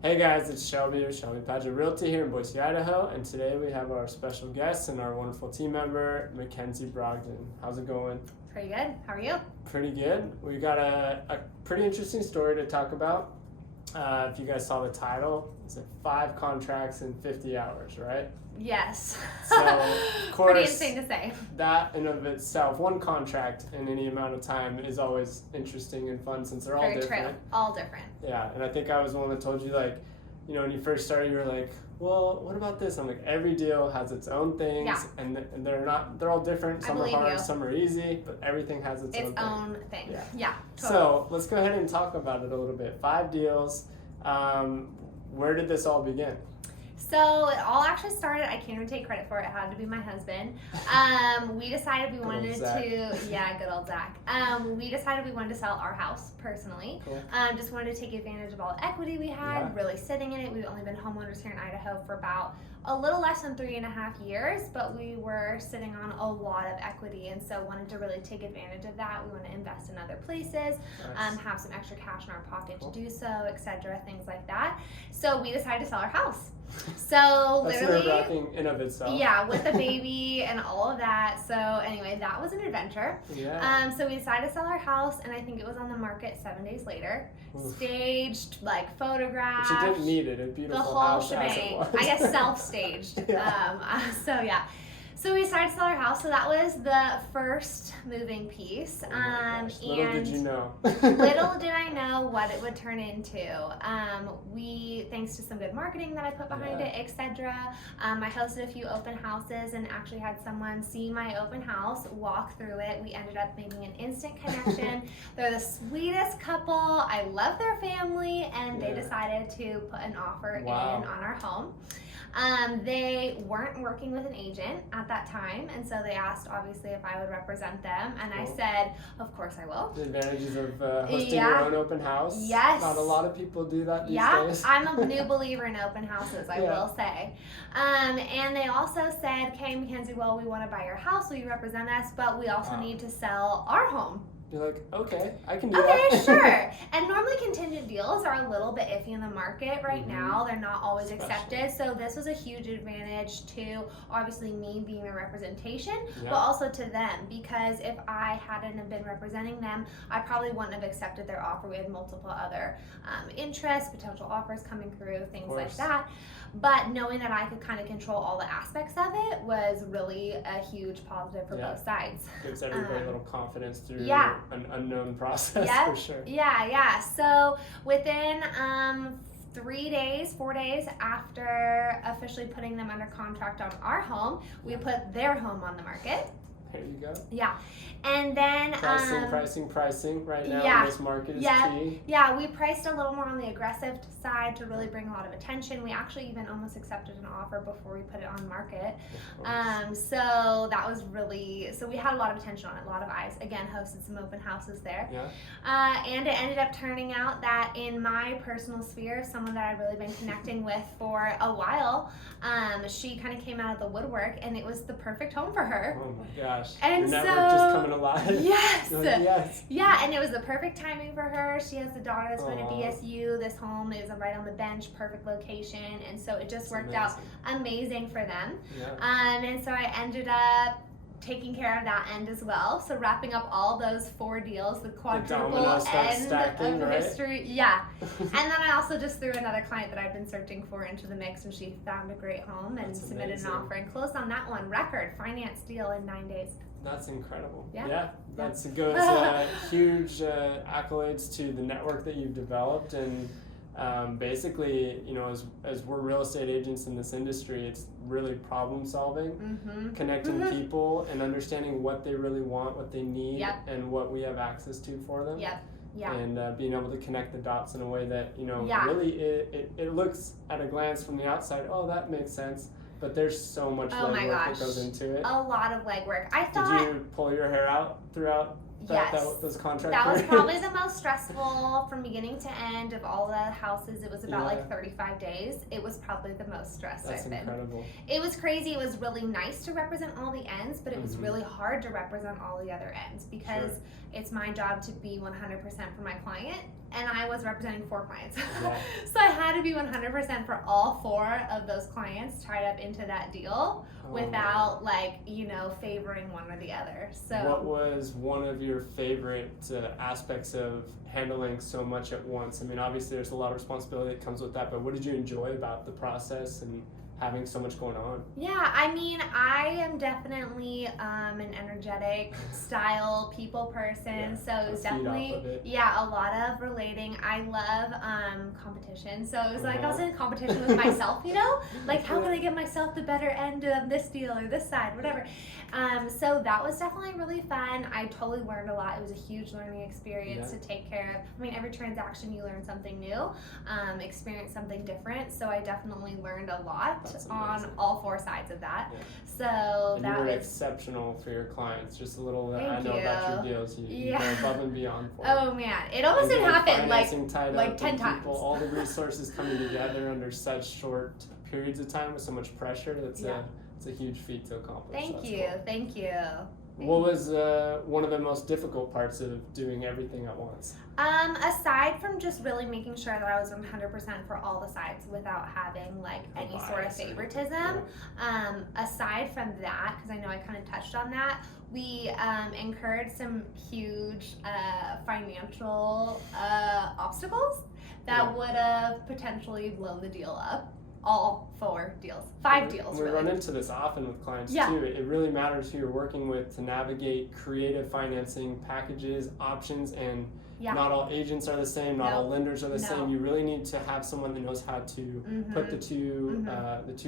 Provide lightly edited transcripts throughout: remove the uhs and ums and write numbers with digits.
Hey guys, it's Shelby of Shelby Padgett Realty here in Boise, Idaho, and today we have our special guest and our wonderful team member, Mackenzie Brogdon. How's it going? Pretty good. How are you? Pretty good. We got a pretty interesting story to talk about. If you guys saw the title, it's like 5 contracts in 50 hours, right? Yes. So, of course, pretty insane to say. That in of itself, one contract in any amount of time is always interesting and fun since they're all Very different. true. All different. Yeah, and I think I was the one that told you, like, you know, when you first started, you were like, well, what about this? I'm like, every deal has its own things, Yeah. and they're all different. Some are hard, you. some are easy, but everything has its own thing. Yeah, totally. So let's go ahead and talk about it a little bit. 5 deals. Where did this all begin? So it all actually started, I can't even take credit for it, it had to be my husband. We decided we wanted good old Zach. We decided we wanted to sell our house personally. Cool. Just wanted to take advantage of all the equity we had, really sitting in it. We've only been homeowners here in Idaho for about a little less than 3.5 years, but we were sitting on a lot of equity, and so wanted to really take advantage of that. We want to invest in other places, have some extra cash in our pocket to do so, etc., things like that. So we decided to sell our house. So That's literally, nerve-wracking in of itself. Yeah, with a baby and all of that. So anyway, that was an adventure. Yeah. So we decided to sell our house, and I think it was on the market 7 days later. Oof. Staged, like photographed. But you didn't need it. A beautiful the whole house as it shebang. was. I guess self-staged. Yeah. So yeah. So we decided to sell our house. So that was the first moving piece. Oh my gosh. Little and did you know. little did I know what it would turn into. Thanks to some good marketing that I put behind it, etc. I hosted a few open houses and actually had someone see my open house, walk through it. We ended up making an instant connection. They're the sweetest couple. I love their family, and they decided to put an offer in on our home. They weren't working with an agent at that time, and so they asked, obviously, if I would represent them, and I said, of course I will. The advantages of hosting your own open house. Yes. Not a lot of people do that these days. I'm a new believer in open houses, I will say. And they also said, okay, Mackenzie, well, we want to buy your house, will you represent us, but we also need to sell our home. You're like, okay, I can do that. Okay, sure. And normally contingent deals are a little bit iffy in the market right now. They're not always accepted. So this was a huge advantage to obviously me being the representation, but also to them, because if I hadn't have been representing them, I probably wouldn't have accepted their offer. We had multiple other interests, potential offers coming through, things like that. But knowing that I could kind of control all the aspects of it was really a huge positive for both sides. Gives everybody a little confidence through an unknown process for sure. Yeah. So within 4 days after officially putting them under contract on our home, we put their home on the market. There you go. Yeah. And then pricing right now in this market is key. Yeah, we priced a little more on the aggressive side to really bring a lot of attention. We actually even almost accepted an offer before we put it on market. So that was so we had a lot of attention on it, a lot of eyes. Again, hosted some open houses there. Yeah. And it ended up turning out that in my personal sphere, someone that I'd really been connecting with for a while, she kind of came out of the woodwork, and it was the perfect home for her. Oh my gosh. And your network just coming alive. Yes. Yes. Yeah, and it was the perfect timing for her. She has a daughter that's going to BSU. This home is right on the bench, perfect location, and so it just worked out amazing for them. Yeah. And so I ended up taking care of that end as well. So wrapping up all those 4 deals, the quadruple end of the history. Yeah. And then I also just threw another client that I've been searching for into the mix, and she found a great home and submitted an offer and closed on that one. Record finance deal in 9 days. That's incredible. Yeah. That's goes huge accolades to the network that you've developed, and basically, you know, as we're real estate agents in this industry, it's really problem solving, connecting people and understanding what they really want, what they need, and what we have access to for them. Yeah. And being able to connect the dots in a way that, you know, really it looks at a glance from the outside, oh, that makes sense. But there's so much legwork that goes into it. A lot of legwork. Did you pull your hair out throughout those contract that was periods? probably the most stressful from beginning to end of all the houses. It was about like 35 days. It was probably the most stressed I've been. That's incredible. It was crazy. It was really nice to represent all the ends, but it was really hard to represent all the other ends because it's my job to be 100% for my client, and I was representing 4 clients. Yeah. So I had to be 100% for all 4 of those clients tied up into that deal without favoring one or the other. So what was one of your favorite aspects of handling so much at once? I mean, obviously there's a lot of responsibility that comes with that, but what did you enjoy about the process and having so much going on? Yeah, I mean, I am definitely an energetic style people person, so it was definitely a lot of relating. I love competition, so it was like I was in competition with myself, like how can I get myself the better end of this deal or this side, whatever. So that was definitely really fun. I totally learned a lot. It was a huge learning experience to take care of. I mean, every transaction you learn something new, experience something different. So I definitely learned a lot on all 4 sides of that. Yeah. So and that you were was exceptional for your clients. Just a little that Thank I know you. about your deals. You go above and beyond for Oh man, it almost didn't happen like 10 times. All the resources coming together under such short periods of time with so much pressure. It's a huge feat to accomplish. Thank you. What was one of the most difficult parts of doing everything at once? Aside from just really making sure that I was 100% for all the sides without having any sort of favoritism, aside from that, because I know I kind of touched on that, we incurred some huge financial obstacles that would have potentially blown the deal up. All 4 deals, 5 deals. We really. run into this often with clients too. It really matters who you're working with to navigate creative financing packages, options, and not all agents are the same, not all lenders are the same. You really need to have someone that knows how to put the two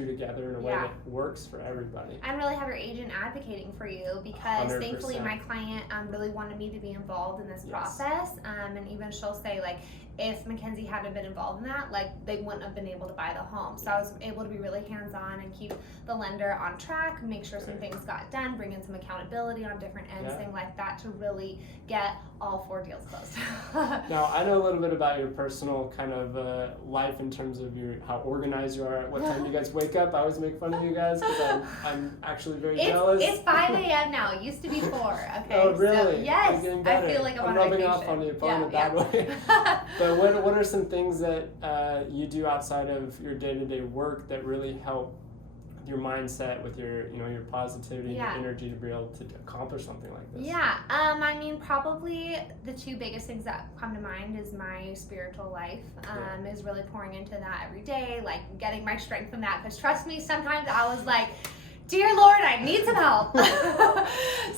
together in a way that works for everybody. And really have your agent advocating for you, because 100%. Thankfully my client really wanted me to be involved in this process, and even she'll say if Mackenzie hadn't been involved in that, they wouldn't have been able to buy the home. So I was able to be really hands-on and keep the lender on track, make sure some things got done, bring in some accountability on different ends, things like that, to really get all 4 deals closed. Now, I know a little bit about your personal kind of life in terms of how organized you are. What time do you guys wake up? I always make fun of you guys because I'm actually very jealous. It's 5 a.m. now. It used to be 4. Okay. Oh, really? So, yes. I feel like I'm on rubbing vacation. off on you, in a bad way. But what are some things that you do outside of your day-to-day work that really help your mindset, with your your positivity and energy to be able to accomplish something like this? I mean, probably the 2 biggest things that come to mind is my spiritual life, is really pouring into that every day, getting my strength from that, because trust me, sometimes I was dear Lord, I need some help.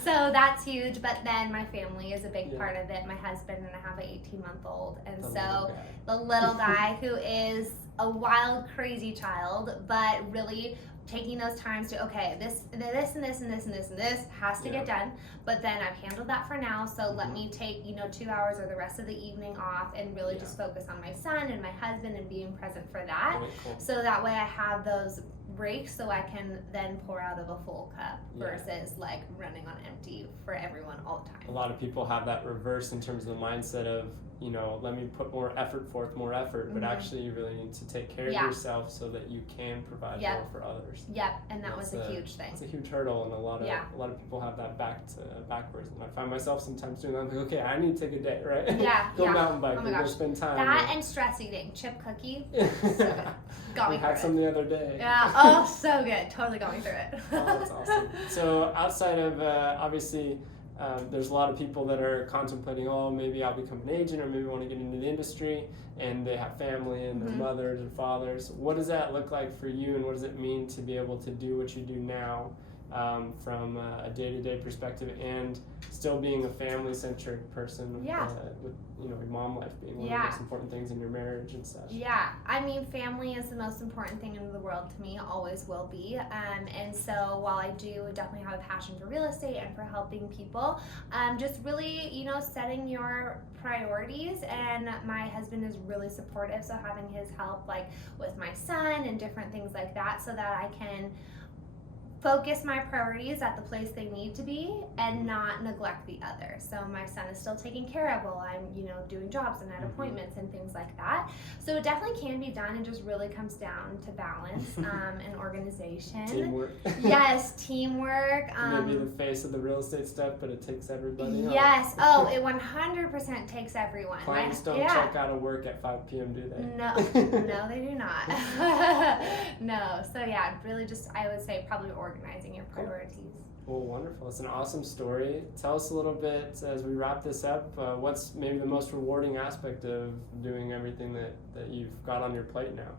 So that's huge. But then my family is a big part of it. My husband, and I have an 18-month-old. And the little guy who is a wild, crazy child, but really taking those times to, okay, this and this and this and this and this and this has to get done, but then I've handled that for now, so let me take 2 hours or the rest of the evening off and really just focus on my son and my husband and being present for that. Really cool. So that way I have those breaks so I can then pour out of a full cup versus running on empty for everyone all the time. A lot of people have that reverse in terms of the mindset of, let me put more effort forth, but actually you really need to take care of yourself so that you can provide more for others. And that was a huge thing. It's a huge hurdle, and a lot of people have that backwards. And I find myself sometimes doing that. I'm like, okay, I need to take a day, right? Go mountain bike, go spend time. That and stress eating, chip cookie. So got me through had some the other day. So good. Totally going through it. That's awesome. So outside of obviously. There's a lot of people that are contemplating, maybe I'll become an agent, or maybe want to get into the industry, and they have family and their mothers and fathers. What does that look like for you, and what does it mean to be able to do what you do now from a day-to-day perspective, and still being a family-centered person with your mom life being one of the most important things in your marriage and such? I mean, family is the most important thing in the world to me, always will be, and so while I do definitely have a passion for real estate and for helping people, just really setting your priorities, and my husband is really supportive, so having his help with my son and different things like that, so that I can focus my priorities at the place they need to be and not neglect the other. So my son is still taken care of while I'm, doing jobs and at appointments and things like that. So it definitely can be done. It just really comes down to balance and organization. Teamwork. Yes, teamwork. Maybe the face of the real estate stuff, but it takes everybody. Yes. Oh, it 100% takes everyone. Clients don't check out of work at 5 p.m., do they? No, no, they do not. No. So yeah, really just, I would say probably organizing your priorities. Well, wonderful. It's an awesome story. Tell us a little bit, as we wrap this up, what's maybe the most rewarding aspect of doing everything that you've got on your plate now?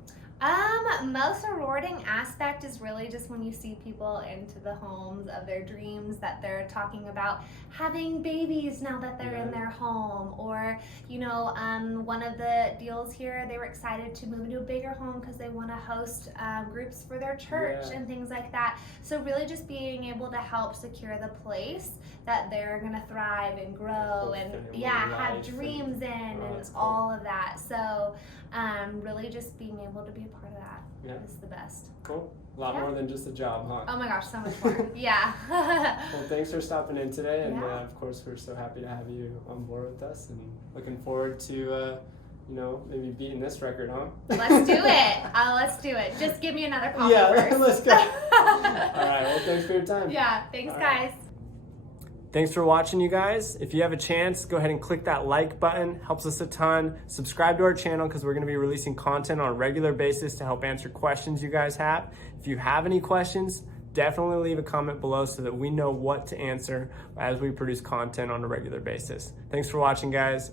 Most rewarding aspect is really just when you see people into the homes of their dreams, that they're talking about having babies now that they're in their home, or one of the deals here, they were excited to move into a bigger home because they want to host groups for their church and things like that. So really just being able to help secure the place that they're going to thrive and grow and have dreams and all of that. So really just being able to be a part of that is the best. Cool. A lot more than just a job, huh? Oh my gosh, so much more. Yeah. Well, thanks for stopping in today, and of course we're so happy to have you on board with us, and looking forward to maybe beating this record, huh? Let's do it. Let's do it. Just give me another coffee first. Let's go. All right, well, thanks for your time. Yeah, thanks guys. Thanks for watching, you guys. If you have a chance, go ahead and click that like button. Helps us a ton. Subscribe to our channel because we're going to be releasing content on a regular basis to help answer questions you guys have. If you have any questions, definitely leave a comment below so that we know what to answer as we produce content on a regular basis. Thanks for watching, guys.